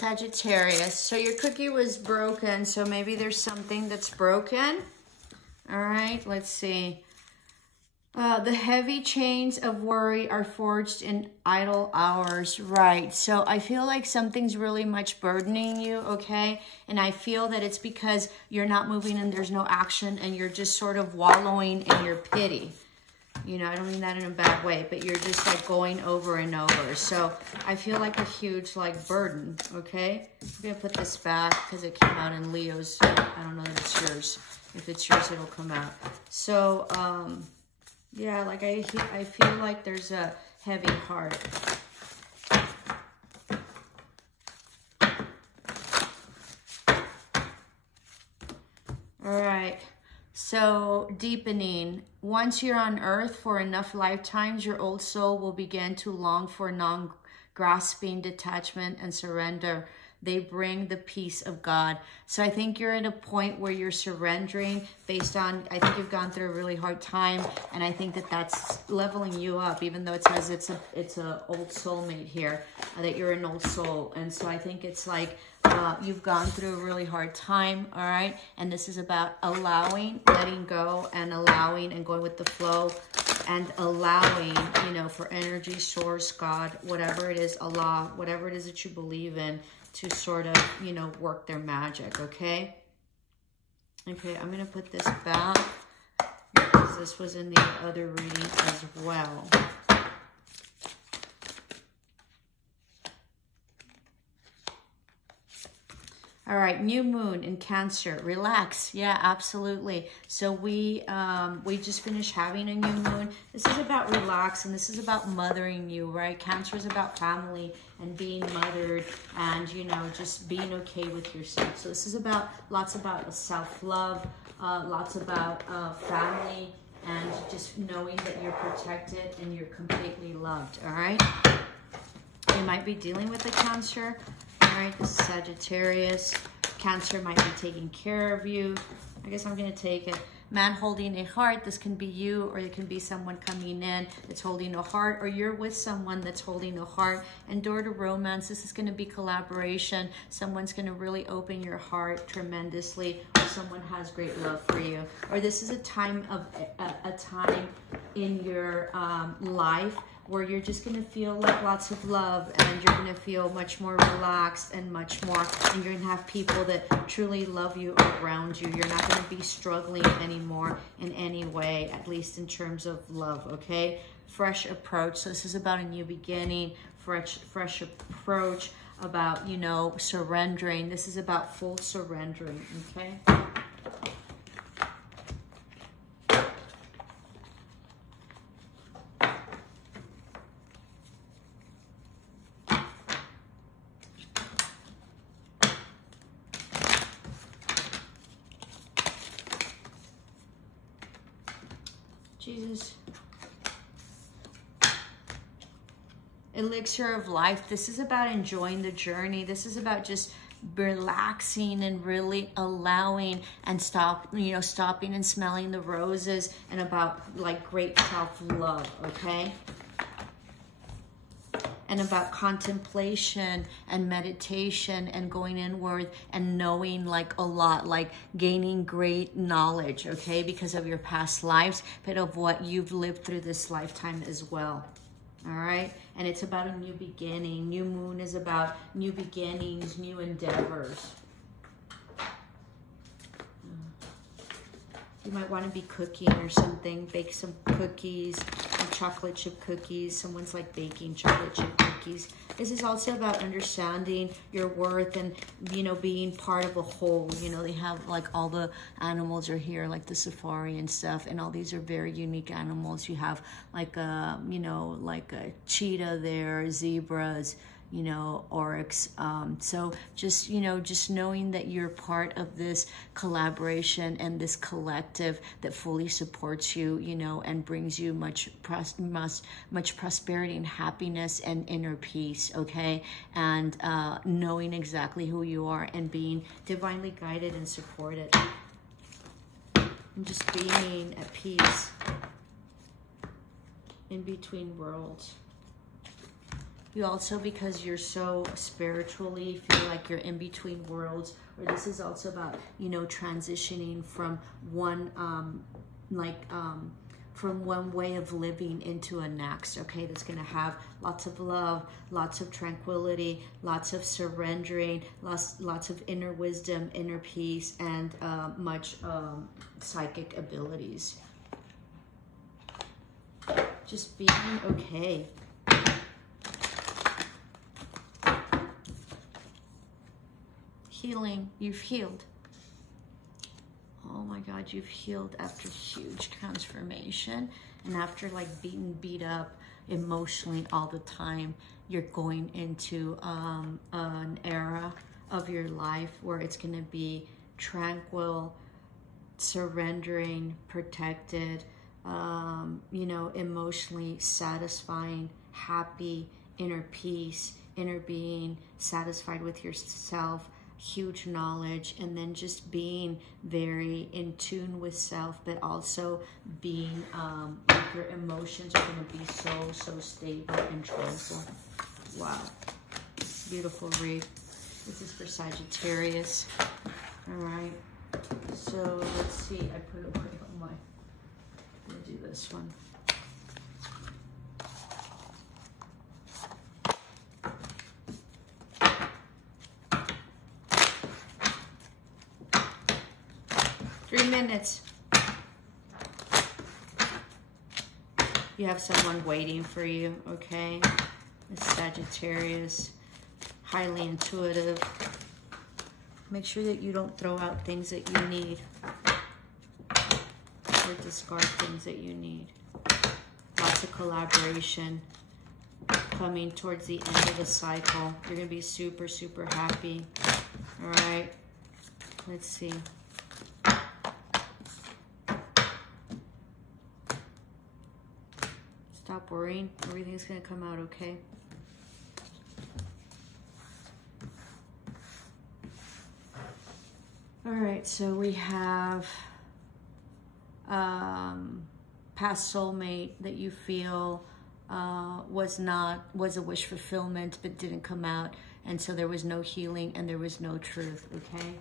Sagittarius. So your cookie was broken, so maybe there's something that's broken. All right, let's see. The heavy chains of worry are forged in idle hours. Right. So I feel like something's really much burdening you, okay? And I feel that it's because you're not moving and there's no action and you're just sort of wallowing in your pity. You know, I don't mean that in a bad way, but you're just like going over and over. So I feel like a huge like burden, okay? I'm going to put this back because it came out in Leo's. I don't know that it's yours. If it's yours, it'll come out. So, yeah, like I feel like there's a heavy heart. All right. So deepening. Once you're on earth for enough lifetimes, your old soul will begin to long for non-grasping detachment and surrender. They bring the peace of God. So I think you're at a point where you're surrendering based on, I think you've gone through a really hard time. And I think that that's leveling you up, even though it says it's a old soulmate here, that you're an old soul. And so I think it's like, you've gone through a really hard time, all right? And this is about allowing, letting go, and allowing and going with the flow, and allowing, you know, for energy, source, God, whatever it is, Allah, whatever it is that you believe in, to sort of, you know, work their magic, okay? Okay, I'm going to put this back because this was in the other reading as well. All right, new moon in Cancer. Relax. Yeah, absolutely. So we just finished having a new moon. This is about relax, and this is about mothering you, right? Cancer is about family and being mothered and, you know, just being okay with yourself. So this is about lots about self-love, lots about family, and just knowing that you're protected and you're completely loved, all right? You might be dealing with a Cancer. All right, this is Sagittarius. Cancer might be taking care of you. I guess I'm going to take it. Man holding a heart. This can be you, or it can be someone coming in that's holding a heart, or you're with someone that's holding a heart. And door to romance. This is going to be collaboration. Someone's going to really open your heart tremendously, or someone has great love for you. Or this is a time of a time in your life where you're just going to feel like lots of love, and you're going to feel much more relaxed and much more, and you're going to have people that truly love you around you. You're not going to be struggling anymore in any way, at least in terms of love, okay? Fresh approach. So this is about a new beginning, fresh approach, about, you know, surrendering. This is about full surrendering, okay? Jesus. Elixir of life. This is about enjoying the journey. This is about just relaxing and really allowing and stopping and smelling the roses, and about like great self-love, okay? And about contemplation and meditation and going inward and knowing like a lot, like gaining great knowledge, okay? Because of your past lives, but of what you've lived through this lifetime as well, all right? And it's about a new beginning. New moon is about new beginnings, new endeavors. You might want to be cooking or something, bake some cookies, chocolate chip cookies. Someone's like baking chocolate chip cookies. This is also about understanding your worth and, you know, being part of a whole. You know, they have like all the animals are here, like the safari and stuff, and all these are very unique animals. You have like a, you know, like a cheetah there, zebras, you know, oryx. So just, you know, just knowing that you're part of this collaboration and this collective that fully supports you, you know, and brings you much prosperity and happiness and inner peace, okay? And knowing exactly who you are and being divinely guided and supported. And just being at peace in between worlds. You also, because you're so spiritually, feel like you're in between worlds, or this is also about, you know, transitioning from one, from one way of living into a next, okay? That's gonna have lots of love, lots of tranquility, lots of surrendering, lots of inner wisdom, inner peace, and much psychic abilities. Just being okay. Healing, you've healed. Oh my God, you've healed after huge transformation, and after like being beat up emotionally all the time, you're going into an era of your life where it's going to be tranquil, surrendering, protected, you know, emotionally satisfying, happy, inner peace, inner being, satisfied with yourself, huge knowledge, and then just being very in tune with self, but also being like your emotions are going to be so stable and tranquil. Wow, beautiful read. This is for Sagittarius. All right, so let's see, I put it away on my, I'm gonna do this one. Three minutes. You have someone waiting for you, okay? This Sagittarius, highly intuitive. Make sure that you don't throw out things that you need or discard things that you need. Lots of collaboration coming towards the end of the cycle. You're gonna be super, super happy. All right, let's see. Stop worrying. Everything's going to come out okay. All right, so we have past soulmate that you feel was a wish fulfillment but didn't come out, and so there was no healing and there was no truth, okay?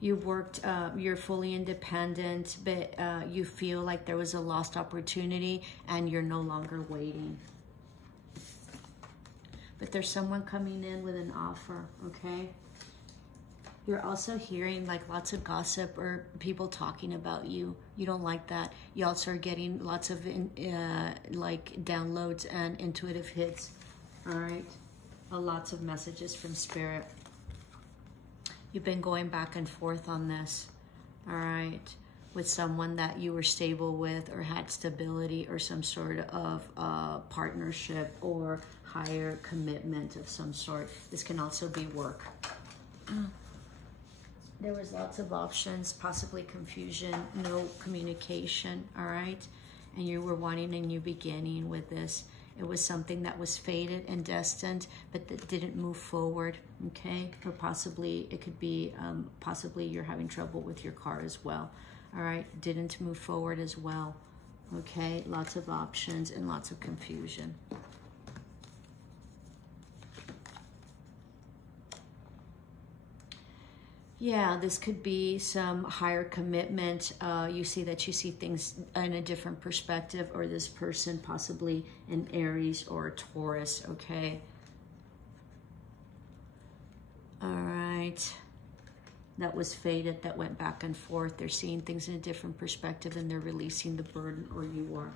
You've worked, you're fully independent, but you feel like there was a lost opportunity and you're no longer waiting. But there's someone coming in with an offer, okay? You're also hearing like lots of gossip or people talking about you. You don't like that. You also are getting lots of like downloads and intuitive hits, all right? Lots of messages from spirit. You've been going back and forth on this, all right, with someone that you were stable with or had stability or some sort of partnership or higher commitment of some sort. This can also be work. There was lots of options, possibly confusion, no communication, all right? And you were wanting a new beginning with this. It was something that was fated and destined, but that didn't move forward, okay? Or possibly, it could be, possibly you're having trouble with your car as well, all right? Didn't move forward as well, okay? Lots of options and lots of confusion. Yeah, this could be some higher commitment. You see things in a different perspective, or this person possibly an Aries or a Taurus, okay? All right. That was fated, that went back and forth. They're seeing things in a different perspective and they're releasing the burden, or you are.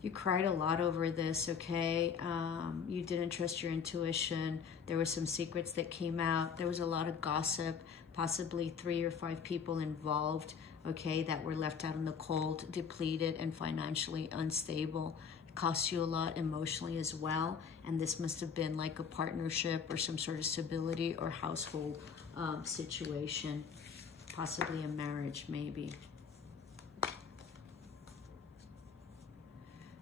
You cried a lot over this, okay? You didn't trust your intuition. There were some secrets that came out. There was a lot of gossip, possibly 3 or 5 people involved, okay, that were left out in the cold, depleted, and financially unstable. It cost you a lot emotionally as well, and this must have been like a partnership or some sort of stability or household situation, possibly a marriage maybe.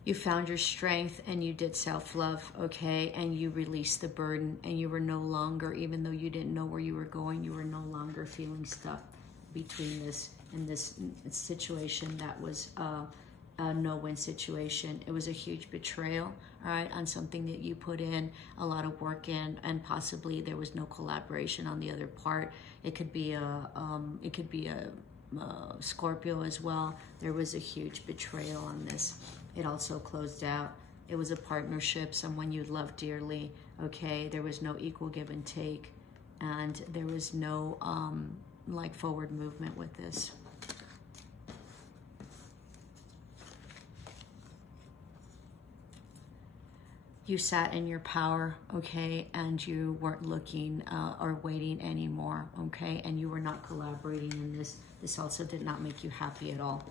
You found your strength and you did self-love, okay? And you released the burden, and you were no longer, even though you didn't know where you were going, you were no longer feeling stuck between this and this situation that was a no-win situation. It was a huge betrayal, all right, on something that you put in a lot of work in, and possibly there was no collaboration on the other part. It could be a Scorpio as well. There was a huge betrayal on this. It also closed out. It was a partnership, someone you loved dearly, okay? There was no equal give and take, and there was no like forward movement with this. You sat in your power, okay, and you weren't looking or waiting anymore, okay, and you were not collaborating in this. This also did not make you happy at all.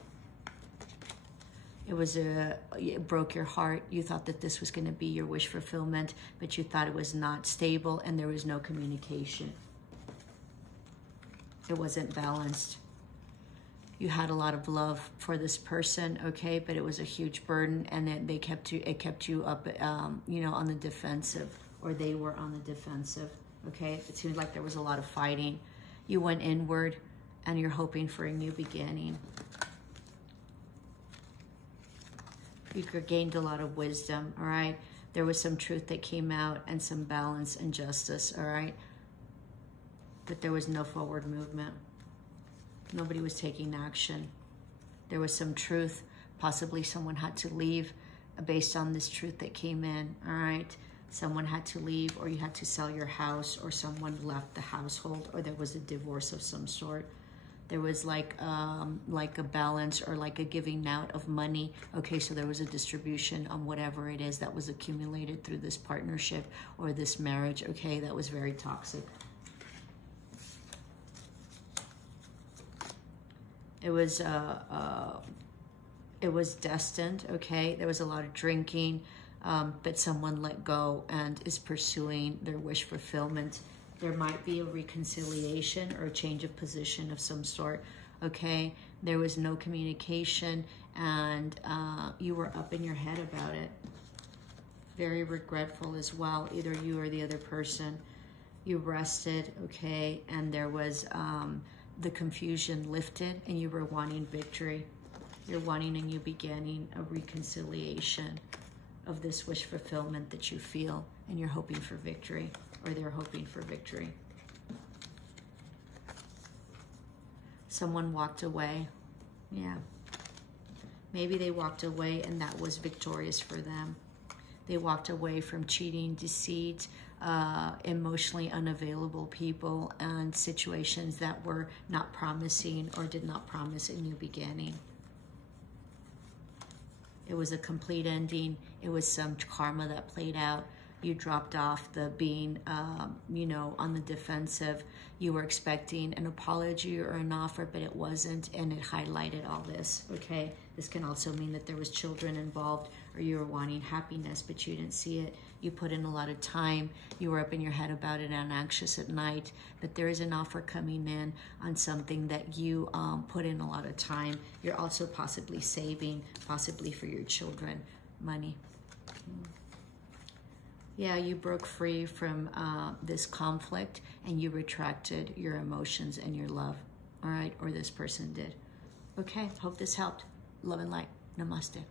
It broke your heart. You thought that this was going to be your wish fulfillment, but you thought it was not stable, and there was no communication. It wasn't balanced. You had a lot of love for this person, okay, but it was a huge burden, and it kept you up, you know, on the defensive, or they were on the defensive, okay? It seemed like there was a lot of fighting. You went inward, and you're hoping for a new beginning. You gained a lot of wisdom, all right? There was some truth that came out, and some balance and justice, all right? But there was no forward movement. Nobody was taking action. There was some truth. Possibly someone had to leave based on this truth that came in, all right? Someone had to leave, or you had to sell your house, or someone left the household, or there was a divorce of some sort. There was like a balance, or like a giving out of money. Okay, so there was a distribution on whatever it is that was accumulated through this partnership or this marriage, okay, that was very toxic. It was destined, okay? There was a lot of drinking, but someone let go and is pursuing their wish fulfillment. There might be a reconciliation or a change of position of some sort, okay? There was no communication, and you were up in your head about it. Very regretful as well, either you or the other person. You rested, okay? And there was the confusion lifted, and you were wanting victory. You're wanting a new beginning, a reconciliation of this wish fulfillment that you feel, and you're hoping for victory, or they're hoping for victory. Someone walked away. Yeah. Maybe they walked away and that was victorious for them. They walked away from cheating, deceit, emotionally unavailable people, and situations that were not promising or did not promise a new beginning. It was a complete ending. It was some karma that played out. You dropped off the being, you know, on the defensive. You were expecting an apology or an offer, but it wasn't, and it highlighted all this, okay? This can also mean that there was children involved, or you were wanting happiness, but you didn't see it. You put in a lot of time. You were up in your head about it and anxious at night, but there is an offer coming in on something that you put in a lot of time. You're also possibly saving, possibly for your children, money. Yeah, you broke free from this conflict, and you retracted your emotions and your love, all right? Or this person did. Okay, hope this helped. Love and light. Namaste.